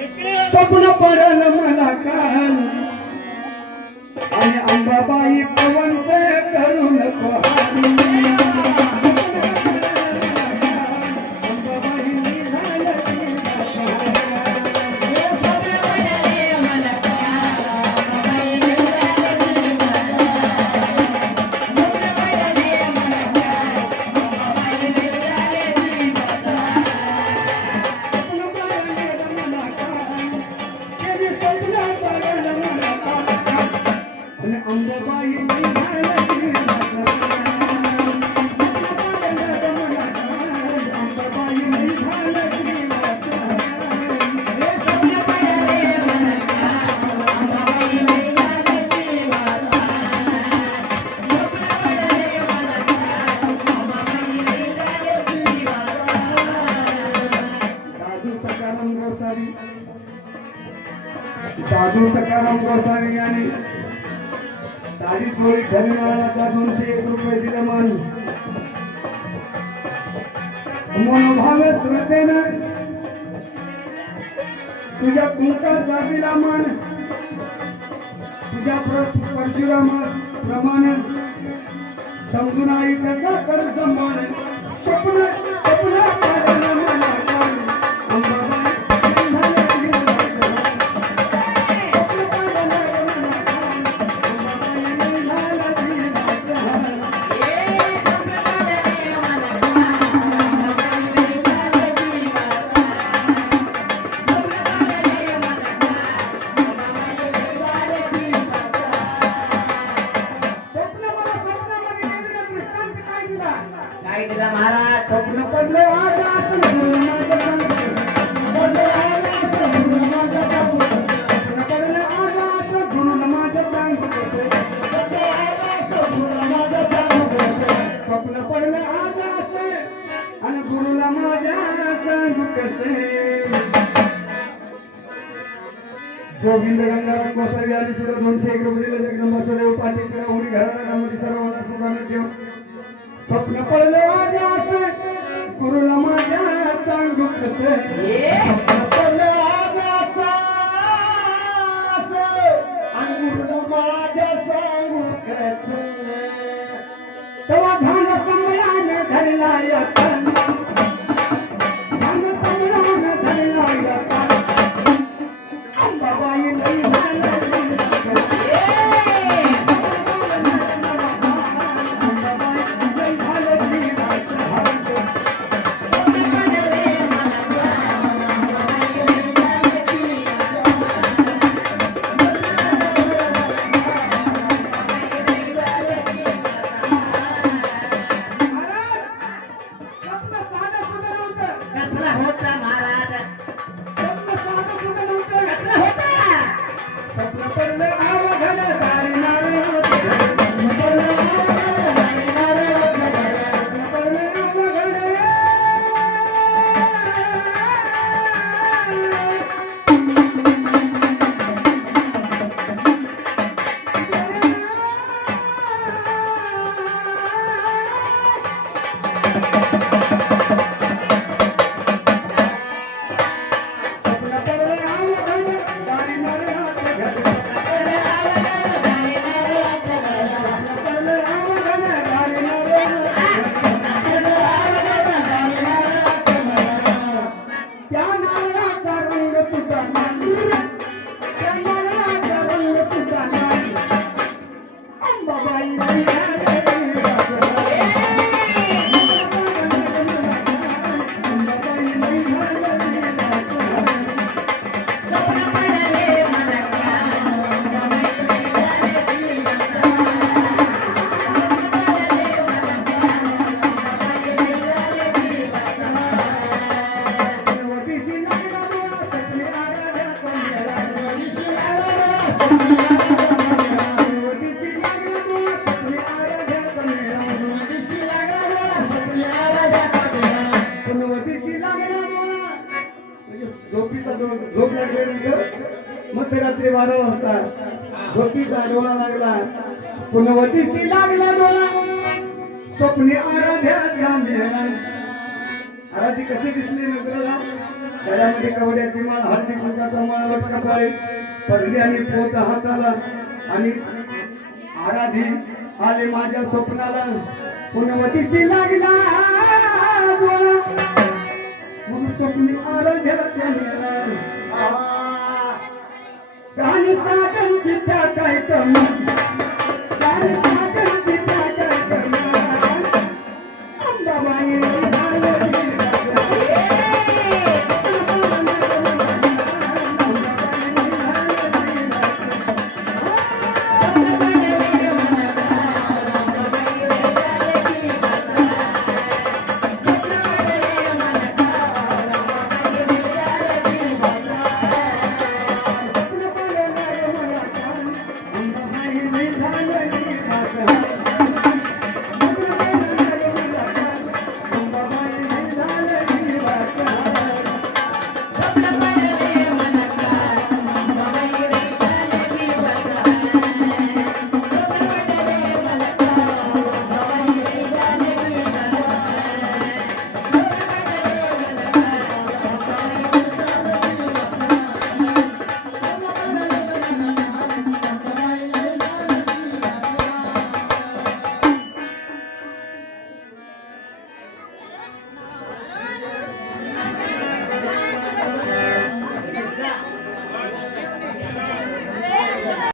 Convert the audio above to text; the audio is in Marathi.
स्वप्न पडल मला कान आणि अंबाबाई पवनचे करू नको हानी. साधू सकाराम गोसावी यांनी साडी चोरी धन्यवादाचा 201 रुपये दिले. मन मनोभाव श्रद्धेनं तुझ्या कुंकाचा दिला मन तुझ्या परशुरामास प्रमाणे समजून आई त्याचा कर सन्मान. स्वप्न स्वप्न पाडलं मला कान अंबाबाई महाराज. स्वप्न पडले आज असं पडले आज असं गुरु माझं सांगू स्वप्न पडले आज असं गुरु माझं सांगू पडले आज असं गुरु माझं सांगू स्वप्न पडले आज असे आणि गुरुला माझ्या सांगू कसे. गोविंद गंगाराम गोसावी यांनी सुद्धा 201 रुपये दिले. जगदंबा सदैव पाटील सर उडी घराला मध्ये सर्वांना सुखाने ठेव. स्वप्न पडले आज असे गुरुला माझ्या सांगू कसे. स्वप्न पडले आज असं आणि गुरुला माझ्या सांगू कसे. तेव्हा झांग संभळाने धरला यतन झांग संभळाने धरला यतन अंबाबाई लई झालं झोप लागल्यानंतर मध्यरात्री 12 वाजता झोपीचा डोळा लागला. पुनवतीशी लागला डोळा स्वप्नी आराध्याचा मेळा. आराधी कशी दिसली नजरेला गळ्यामध्ये कवड्याची माळ हळदी कुंकाचा माळ लटका पाळे परडी आणि पोत हाताला आणि आराधी आले माझ्या स्वप्नाला पुनवतीशी लागला डोळा मग स्वप्नी आराध्याच्या गाणी साजन चित्ता काय तर